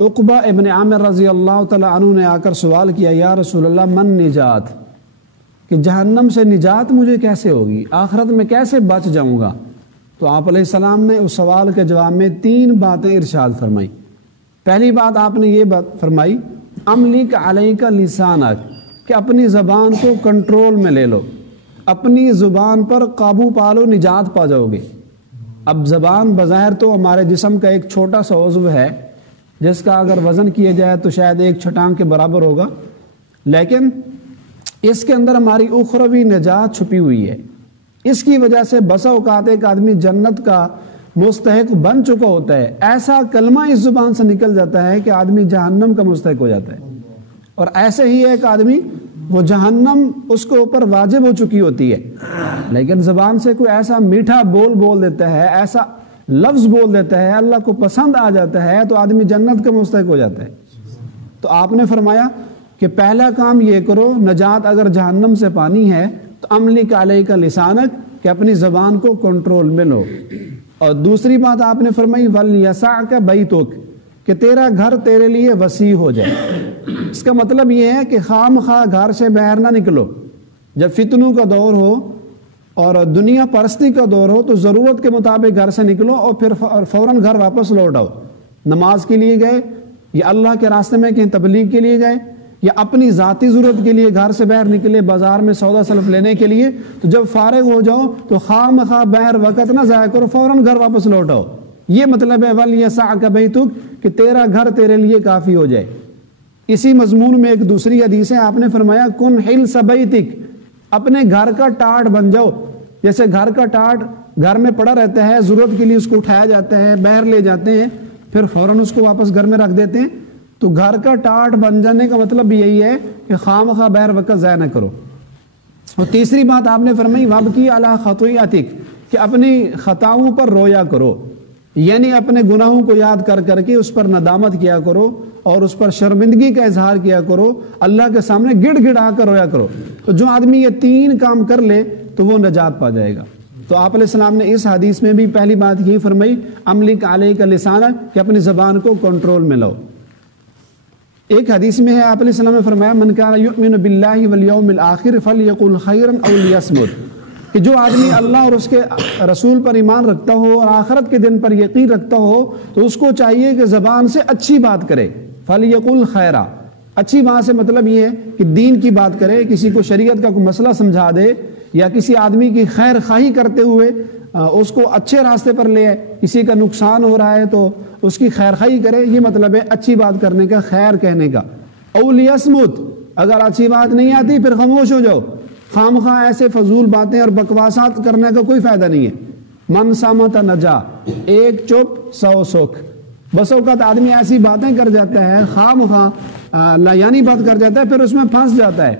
عقبہ ابن عامر رضی اللہ تعالیٰ عنہ نے آ کر سوال کیا، یا رسول اللہ من نجات، کہ جہنم سے نجات مجھے کیسے ہوگی، آخرت میں کیسے بچ جاؤں گا؟ تو آپ علیہ السلام نے اس سوال کے جواب میں 3 باتیں ارشاد فرمائی۔ پہلی بات آپ نے یہ بات فرمائی، املک علیک لسانک، کہ اپنی زبان کو کنٹرول میں لے لو، اپنی زبان پر قابو پالو، نجات پا جاؤ گے۔ اب زبان بظاہر تو ہمارے جسم کا ایک چھوٹا سا عضو ہے جس کا اگر وزن کیا جائے تو شاید ایک چھٹانگ کے برابر ہوگا، لیکن اس کے اندر ہماری اخروی نجات چھپی ہوئی ہے۔ اس کی وجہ سے بسا اوقات ایک آدمی جنت کا مستحق بن چکا ہوتا ہے، ایسا کلمہ اس زبان سے نکل جاتا ہے کہ آدمی جہنم کا مستحق ہو جاتا ہے، اور ایسے ہی ایک آدمی وہ جہنم اس کے اوپر واجب ہو چکی ہوتی ہے، لیکن زبان سے کوئی ایسا میٹھا بول دیتا ہے، ایسا لفظ بول دیتا ہے، اللہ کو پسند آ جاتا ہے، تو آدمی جنت کا مستحق ہو جاتا ہے۔ تو آپ نے فرمایا کہ پہلا کام یہ کرو، نجات اگر جہنم سے پانی ہے تو املک علیک لسانک، کہ اپنی زبان کو کنٹرول میں لو۔ اور دوسری بات آپ نے فرمائی وَلْيَسَعْكَ بَيْتُكَ، کہ تیرا گھر تیرے لیے وسیع ہو جائے۔ اس کا مطلب یہ ہے کہ خام خواہ گھر سے باہر نہ نکلو۔ جب فتنوں کا دور ہو اور دنیا پرستی کا دور ہو تو ضرورت کے مطابق گھر سے نکلو اور پھر فوراً گھر واپس لوٹ آؤ۔ نماز کے لیے گئے یا اللہ کے راستے میں کہیں تبلیغ کے لیے گئے یا اپنی ذاتی ضرورت کے لیے گھر سے باہر نکلے بازار میں سودا سلف لینے کے لیے، تو جب فارغ ہو جاؤ تو خام خواہ باہر وقت نہ ضائع کرو، فوراً گھر واپس لوٹ آؤ۔ یہ مطلب ہے وَلْيَسَعْكَ بَيْتُكَ، کہ تیرا گھر تیرے لیے کافی ہو جائے۔ اسی مضمون میں ایک دوسری حدیث ہے، آپ نے فرمایا کن حلس بیتک، اپنے گھر کا ٹاٹ بن جاؤ۔ جیسے گھر کا ٹاٹ گھر میں پڑا رہتا ہے، ضرورت کے لیے اس کو اٹھایا جاتا ہے، باہر لے جاتے ہیں، پھر فوراً اس کو واپس گھر میں رکھ دیتے ہیں، تو گھر کا ٹاٹ بن جانے کا مطلب بھی یہی ہے کہ خام خواہ باہر وقت ضائع نہ کرو۔ اور تیسری بات آپ نے فرمائی وابکی علی خطیئتک، کہ اپنی خطاؤں پر رویا کرو، یعنی اپنے گناہوں کو یاد کر کر کے اس پر ندامت کیا کرو اور اس پر شرمندگی کا اظہار کیا کرو، اللہ کے سامنے گڑ گڑا کر رویا کرو۔ تو جو آدمی یہ 3 کام کر لے تو وہ نجات پا جائے گا۔ تو آپ علیہ السلام نے اس حدیث میں بھی پہلی بات یہی فرمائی املک علیک لسانک، کہ اپنی زبان کو کنٹرول میں لاؤ۔ ایک حدیث میں ہے آپ علیہ السلام نے فرمایا من کان یؤمن باللہ والیوم الآخر فلیقل خیرا او لیصمت، کہ جو آدمی اللہ اور اس کے رسول پر ایمان رکھتا ہو اور آخرت کے دن پر یقین رکھتا ہو تو اس کو چاہیے کہ زبان سے اچھی بات کرے، فلیقل خیرا، اچھی بات سے مطلب یہ ہے کہ دین کی بات کرے، کسی کو شریعت کا کوئی مسئلہ سمجھا دے یا کسی آدمی کی خیر خواہی کرتے ہوئے اس کو اچھے راستے پر لے آئے، کسی کا نقصان ہو رہا ہے تو اس کی خیر خواہی کرے، یہ مطلب ہے اچھی بات کرنے کا، خیر کہنے کا۔ او لیصمت، اگر اچھی بات نہیں آتی پھر خاموش ہو جاؤ، خام خواہ ایسے فضول باتیں اور بکواسات کرنے کا کوئی فائدہ نہیں ہے۔ من صمت نجا، ایک چپ 100 سکھ۔ بس اوقات آدمی ایسی باتیں کر جاتا ہے، خام خواہ لایانی بات کر جاتا ہے، پھر اس میں پھنس جاتا ہے،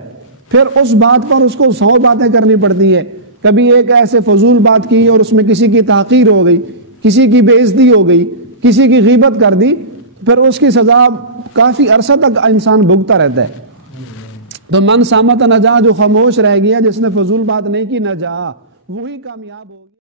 پھر اس بات پر اس کو 100 باتیں کرنی پڑتی ہے۔ کبھی ایک ایسے فضول بات کی اور اس میں کسی کی تحقیر ہو گئی، کسی کی بے عزتی ہو گئی، کسی کی غیبت کر دی، پھر اس کی سزا کافی عرصہ تک انسان بھگتا رہتا ہے۔ تو من صامت نجا، جو خاموش رہ گیا، جس نے فضول بات نہیں کی، نجا، وہی کامیاب ہو گیا۔